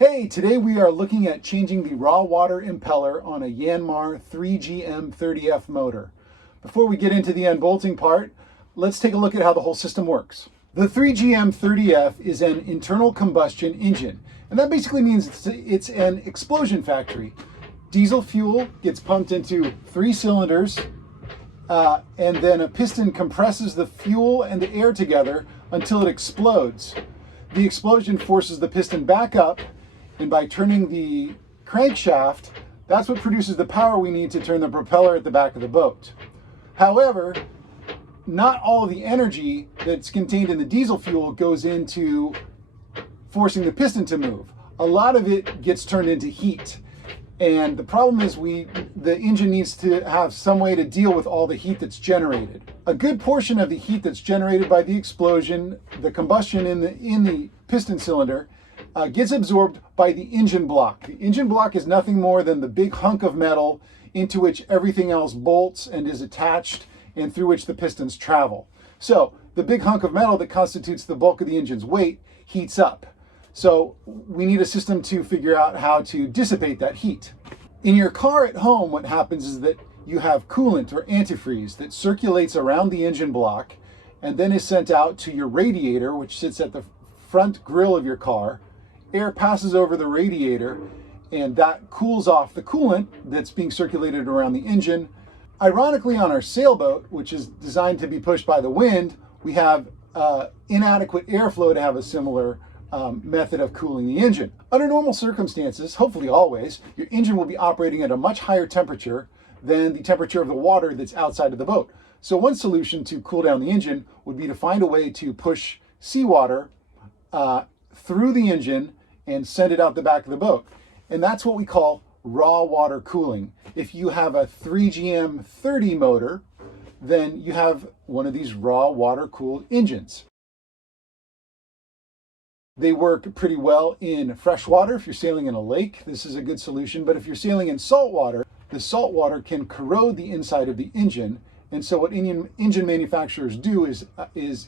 Hey, today we are looking at changing the raw water impeller on a Yanmar 3GM30F motor. Before we get into the unbolting part, let's take a look at how the whole system works. The 3GM30F is an internal combustion engine, and that basically means it's an explosion factory. Diesel fuel gets pumped into 3 cylinders, and then a piston compresses the fuel and the air together until it explodes. The explosion forces the piston back up, and by turning the crankshaft, that's what produces the power we need to turn the propeller at the back of the boat. However, not all of the energy that's contained in the diesel fuel goes into forcing the piston to move. A lot of it gets turned into heat. And the problem is the engine needs to have some way to deal with all the heat that's generated. A good portion of the heat that's generated by the explosion, the combustion in the piston cylinder, gets absorbed by the engine block. The engine block is nothing more than the big hunk of metal into which everything else bolts and is attached and through which the pistons travel. So the big hunk of metal that constitutes the bulk of the engine's weight heats up. So we need a system to figure out how to dissipate that heat. In your car at home, what happens is that you have coolant or antifreeze that circulates around the engine block and then is sent out to your radiator, which sits at the front grille of your car. Air passes over the radiator and that cools off the coolant that's being circulated around the engine. Ironically, on our Sailboat, which is designed to be pushed by the wind, we have inadequate airflow to have a similar method of cooling the engine. Under normal circumstances, hopefully always, your engine will be operating at a much higher temperature than the temperature of the water that's outside of the boat. So one solution to cool down the engine would be to find a way to push seawater through the engine and send it out the back of the boat. And that's what we call raw water cooling. If you have a 3GM30 motor, then you have one of these raw water cooled engines. They work pretty well in fresh water. If you're sailing in a lake, this is a good solution. But if you're sailing in salt water, the salt water can corrode the inside of the engine. And so what engine manufacturers do is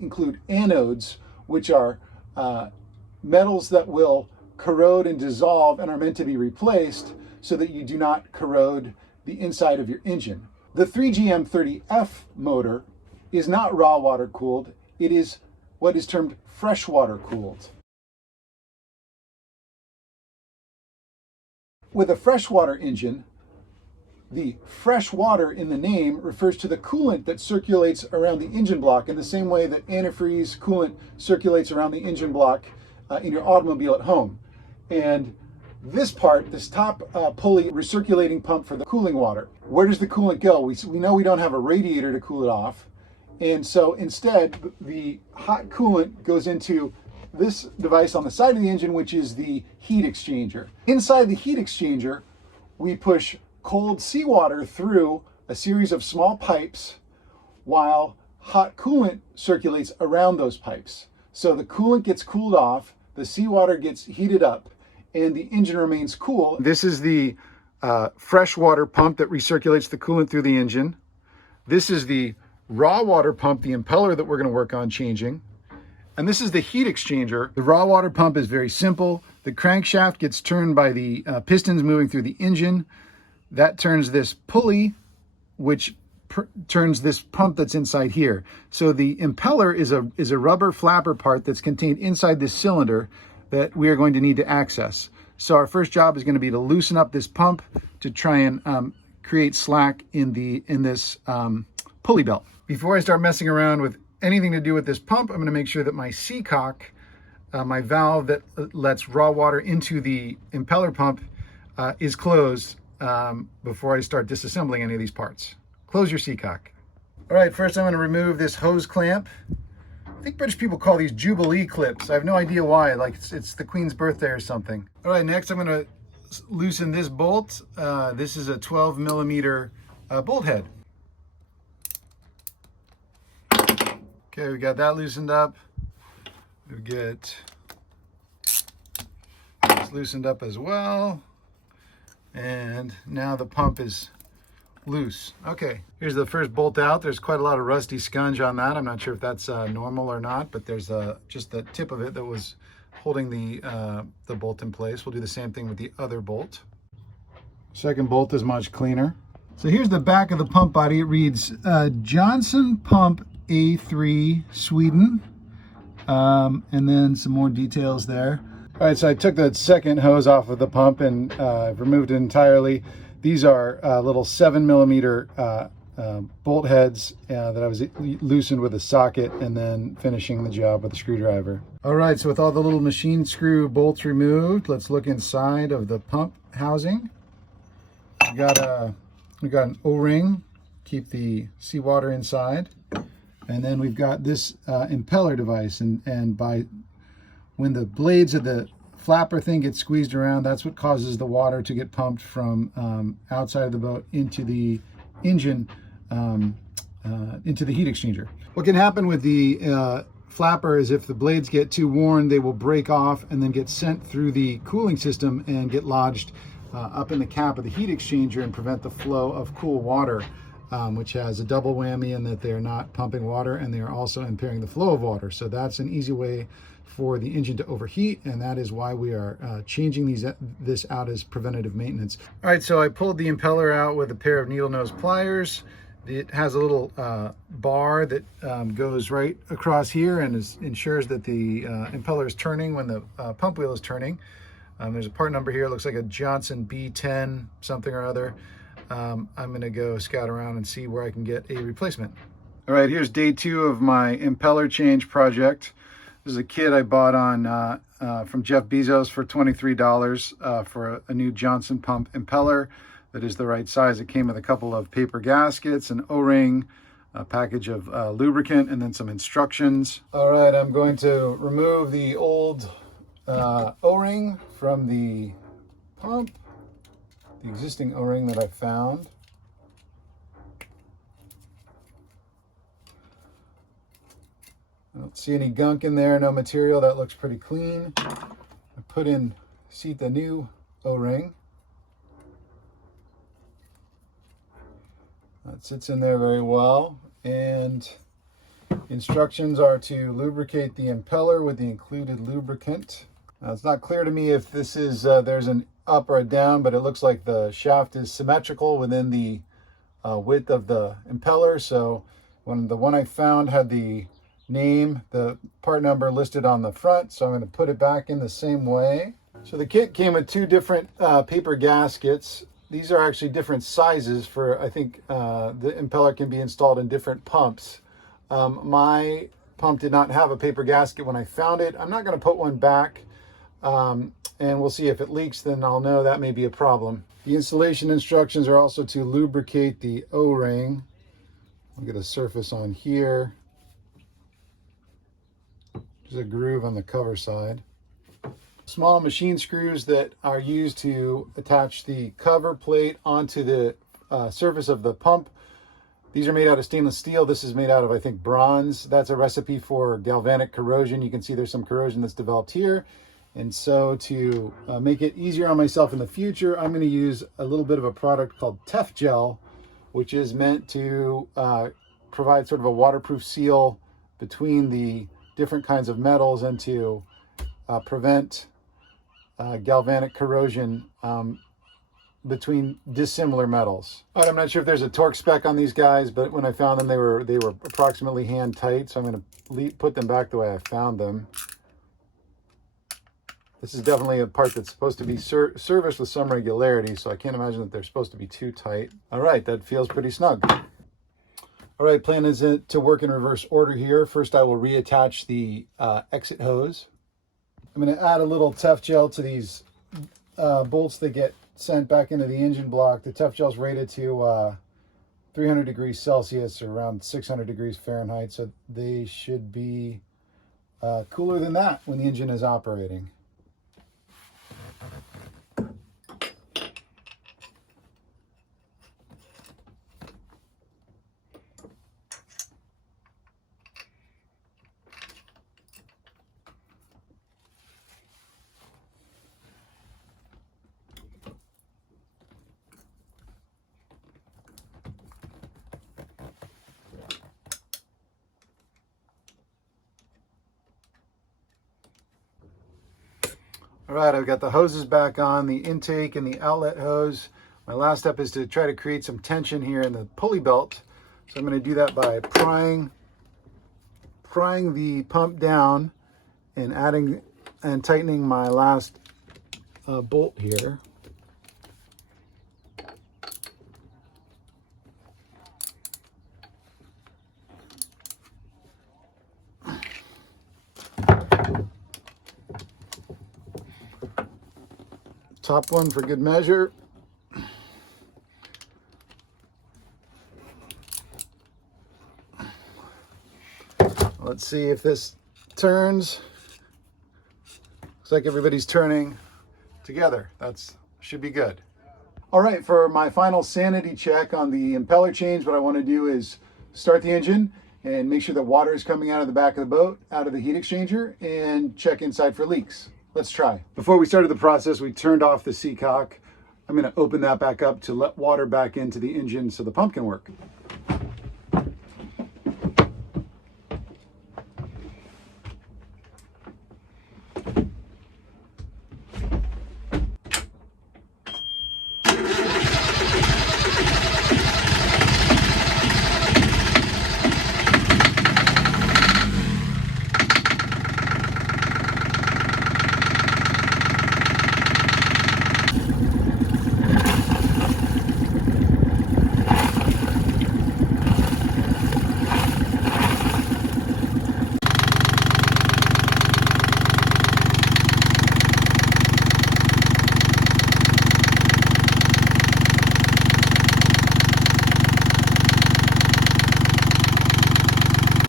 include anodes, which are metals that will corrode and dissolve and are meant to be replaced so that you do not corrode the inside of your engine. The 3GM30F motor is not raw water cooled. It is what is termed freshwater cooled. With a freshwater engine, the fresh water in the name refers to the coolant that circulates around the engine block in the same way that antifreeze coolant circulates around the engine block in your automobile at home. And this part, this top pulley, recirculating pump for the cooling water. Where does the coolant go? We know we don't have a radiator to cool it off. And so instead, the hot coolant goes into this device on the side of the engine, which is the heat exchanger. Inside the heat exchanger, we push cold seawater through a series of small pipes while hot coolant circulates around those pipes. So the coolant gets cooled off, the seawater gets heated up, and the engine remains cool. This is the freshwater pump that recirculates the coolant through the engine. This is the raw water pump, the impeller that we're going to work on changing. And this is the heat exchanger. The raw water pump is very simple. The crankshaft gets turned by the pistons moving through the engine. That turns this pulley, which turns this pump that's inside here. So the impeller is a rubber flapper part that's contained inside this cylinder that we are going to need to access. So our first job is going to be to loosen up this pump to try and create slack in this pulley belt. Before I start messing around with anything to do with this pump, I'm going to make sure that my seacock, my valve that lets raw water into the impeller pump, is closed before I start disassembling any of these parts. Close your seacock. All right, first I'm going to remove this hose clamp. I think British people call these Jubilee clips. I have no idea why, like it's the Queen's birthday or something. All right, next I'm going to loosen this bolt. This is a 12 millimeter bolt head. Okay, we got that loosened up. We get this loosened up as well. And now the pump is loose. Okay, here's the first bolt out. There's quite a lot of rusty scunge on that. I'm not sure if that's normal or not, but there's just the tip of it that was holding the bolt in place. We'll do the same thing with the other bolt. Second bolt is much cleaner. So here's the back of the pump body. It reads Johnson Pump A3 Sweden, and then some more details there. All right, so I took the second hose off of the pump and removed it entirely. These are little 7mm bolt heads that I was loosened with a socket and then finishing the job with a screwdriver. All right, so with all the little machine screw bolts removed, let's look inside of the pump housing. We got an O-ring, keep the seawater inside. And then we've got this impeller device, and when the blades of the flapper thing get squeezed around, that's what causes the water to get pumped from outside of the boat into the engine, into the heat exchanger. What can happen with the flapper is if the blades get too worn, they will break off and then get sent through the cooling system and get lodged up in the cap of the heat exchanger and prevent the flow of cool water, which has a double whammy in that they're not pumping water and they are also impairing the flow of water. So that's an easy way for the engine to overheat, and that is why we are changing this out as preventative maintenance. All right, so I pulled the impeller out with a pair of needle nose pliers. It has a little bar that goes right across here and ensures that the impeller is turning when the pump wheel is turning. There's a part number here. It looks like a Johnson B10 something or other. I'm gonna go scout around and see where I can get a replacement. All right, here's day 2 of my impeller change project. This is a kit I bought on from Jeff Bezos for $23 for a new Johnson pump impeller that is the right size. It came with a couple of paper gaskets, an O-ring, a package of lubricant, and then some instructions. All right, I'm going to remove the old O-ring from the pump, the existing O-ring that I found. I don't see any gunk in there, no material. That looks pretty clean. I seat the new O-ring. That sits in there very well. And instructions are to lubricate the impeller with the included lubricant. Now, it's not clear to me if this is, there's an up or a down, but it looks like the shaft is symmetrical within the width of the impeller. So when the one I found had the name, the part number listed on the front, so I'm going to put it back in the same way. So the kit came with 2 different paper gaskets. These are actually different sizes for, I think the impeller can be installed in different pumps. My pump did not have a paper gasket when I found it. I'm not going to put one back, and we'll see if it leaks, then I'll know that may be a problem. The installation instructions are also to lubricate the O-ring. I'll get a surface on here. There's a groove on the cover side. Small machine screws that are used to attach the cover plate onto the surface of the pump. These are made out of stainless steel. This is made out of, I think, bronze. That's a recipe for galvanic corrosion. You can see there's some corrosion that's developed here. And so to make it easier on myself in the future, I'm going to use a little bit of a product called Tef Gel, which is meant to provide sort of a waterproof seal between the different kinds of metals and to prevent galvanic corrosion between dissimilar metals. All right, I'm not sure if there's a torque spec on these guys, but when I found them, they were approximately hand tight. So I'm going to put them back the way I found them. This is definitely a part that's supposed to be serviced with some regularity, so I can't imagine that they're supposed to be too tight. All right, that feels pretty snug. All right, plan is to work in reverse order here. First, I will reattach the exit hose. I'm going to add a little Tef Gel to these bolts that get sent back into the engine block. The Tef Gel is rated to 300 degrees Celsius or around 600 degrees Fahrenheit, so they should be cooler than that when the engine is operating. All right, I've got the hoses back on, the intake and the outlet hose. My last step is to try to create some tension here in the pulley belt. So I'm going to do that by prying the pump down and adding and tightening my last bolt here. Top one for good measure. Let's see if this turns. Looks like everybody's turning together. Should be good. All right, for my final sanity check on the impeller change, what I want to do is start the engine and make sure that water is coming out of the back of the boat, out of the heat exchanger, and check inside for leaks. Let's try. Before we started the process, we turned off the seacock. I'm going to open that back up to let water back into the engine so the pump can work.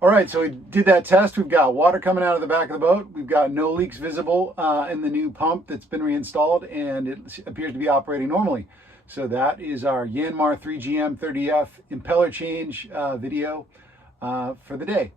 All right, so we did that test. We've got water coming out of the back of the boat. We've got no leaks visible in the new pump that's been reinstalled, and it appears to be operating normally. So that is our Yanmar 3GM30F impeller change video for the day.